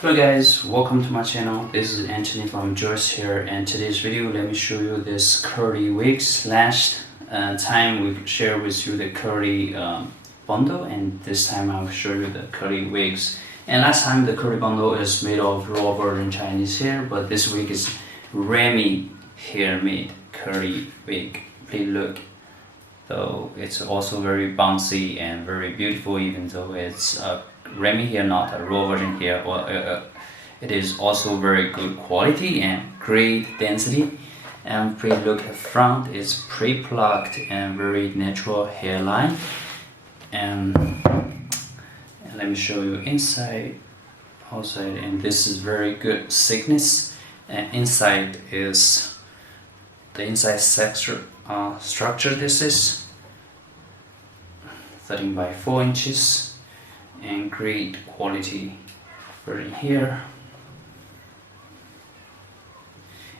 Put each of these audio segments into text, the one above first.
Hello guys, welcome to my channel. This is Anthony from George here, and today's video let me show you this curly wigs. Last time we shared with you the curly bundle, and this time I'll show you the curly wigs. And last time the curly bundle is made of raw virgin Chinese hair, but this wig is Remy hair made curly wig. Please look. So it's also very bouncy and very beautiful, even though it's Remy hair, not a raw virgin hair. It is also very good quality and great density. And please look at front, it's pre-plucked and very natural hairline. And let me show you inside, outside, and this is very good thickness. And inside is the inside structure. This is 13 by 4 inches and great quality version here.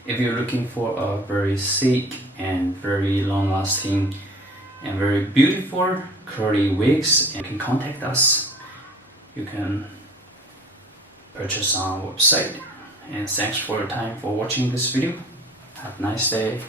If you're looking for a very thick and very long lasting and very beautiful curly wigs, you can contact us. You can purchase on our website. And thanks for your time for watching this video. Have a nice day.